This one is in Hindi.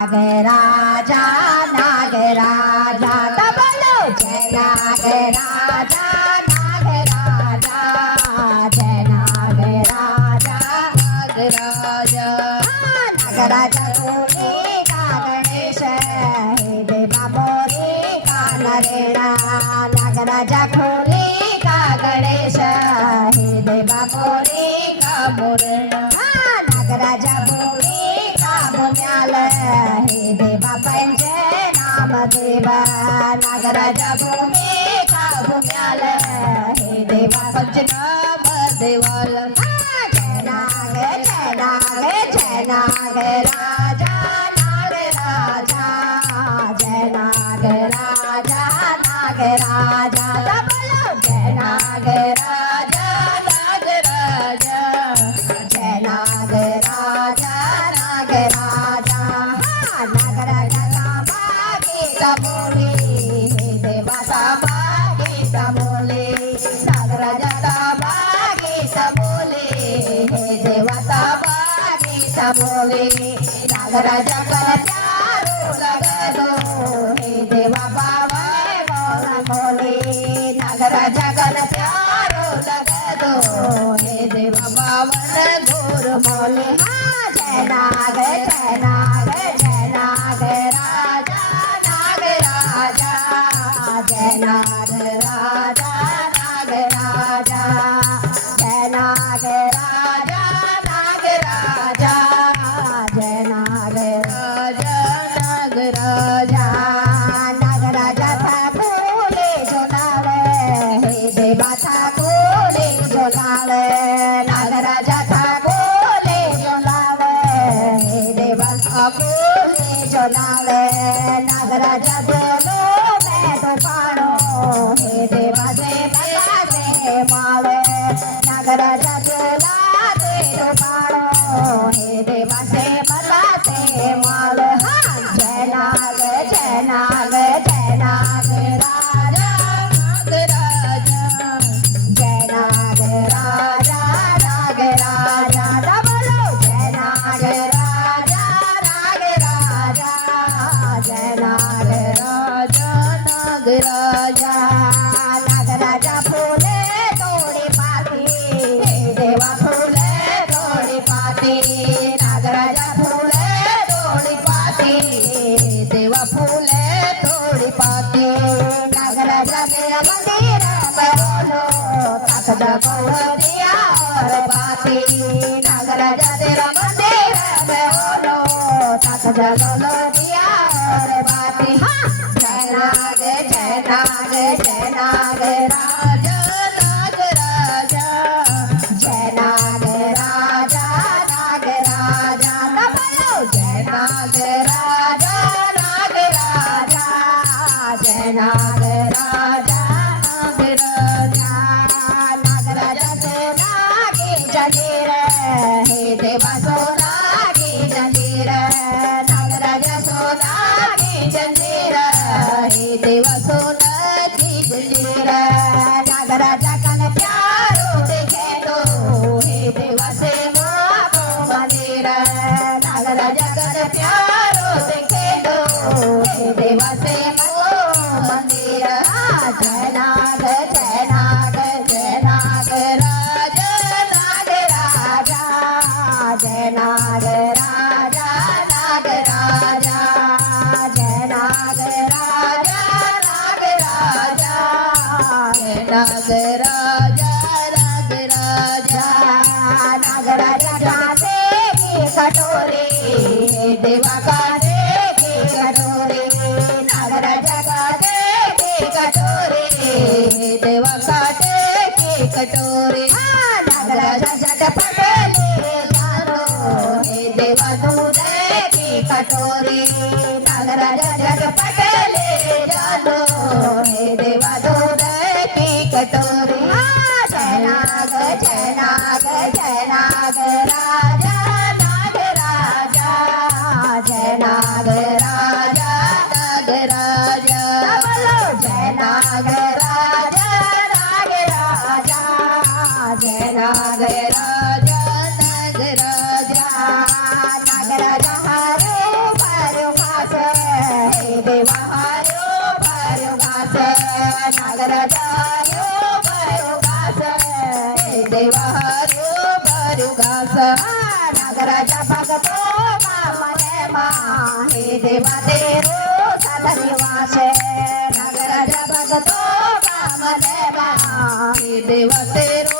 नागराजा नागराजा बोलो जय नागराजा नागराजा जय नागराजा नागराजा नागराजा बोले का गणेश हे देवा बोले का नरेणा नागराजा खोले का गणेश हे देवा बोले का मोरणा नागराजा बोले का पुण्याल हे देवा पंचे नाम देवा नागराजा बोले का पुण्याल हे देवा पंच नाम देवाल जय नाग जय नाग जय नाग राजा नाग राजा जय नाग राजा नाग राजा बोलो जय नाग राजा नाग राजा जय नाग राजा नाग राजा नागराजा गीता बोले हे देवा साबा गीता बोले नागराजा गीता बोले हे देवा साबा गीता बोले नागराजा कर प्यारो लगदो हे देवा बाबा बोला बोले नागराजा कर प्यारो लगदो हे देवा बावन घोर बोले जय नाग जय नाग जय नाग राजा नाग राजा जय नाग राजा नाग राजा जय नाग राजा नाग राजा जय नाग राजा नाग राजा नागराजा था बोले जो नावे हे देवा था बोले जो नावे नागराजा था बोले जो नावे हे देवा था बोले जो नावे नागराजा बोलो मैं तो पाड़ो हे देवा से बता दे मावे नागराजा बोला दे तो पाड़ो हे देवा से बता दे मावे जय नाग जय नाग जय नाग राजा नागराजा जय नाग राजा नागराजा बोलो जय नाग राजा नागराजा जय नाग राजा नागराजा नागराजा फूले तोड़ी पाती देवा फूले तोड़ी पाती नागराजा फूले तोड़ी पाती देवा फूले तोड़ी पाती नागराजा मेरा मंदिर में बोलो तक जगो दिया और बाती नागराजा तेरा मंदिर में बोलो तक जगो दिया और बाती जय नाग जय नाग जय नाग राजा नाग राजा जय नाग राजा नाग राजा बोलो जय नाग राजा नाग राजा जय नाग राजा नाग राजा नागराजा सोना की जंजीर हे देवा सोना की जंजीर नागराजा सोना की जंजीर हे देवा सोना की जंजीर नागराजा कन प्यारो देखे तो हे देवा से मापो मंदिर नागराजा कन प्यारो देखे तो हे देवा से मापो मंदिर जय नाग जय नाग जय नाग राजा नाग राजा जय नाग राजा नाग राजा जय नाग राजा नाग राजा जय नाग राजा नाग राजा नागराजा गाते की कटोरी देवा गाते की कटोरी नागराजा गाते की कटोरी देवा गाते की कटोरी नागराजा झटपट ले जानो हे देवा दूध की कटोरी नागराजा झटपट ले जानो हे देवा दूध की कटोरी जय नाग जय नाग जय नाग राजा नाग राजा जय नाग राजा नाग राजा बोलो जय नाग राजा नाग राजा जय नाग राजा नाग राजा नागराजा हरे पर नागराजायो भरू घास हे देवा हरो भरू घास नागराजा भगतो मने मा हे देवा तेरो साधा निवास नागराजा भगतो मने मा हे देवा तेरो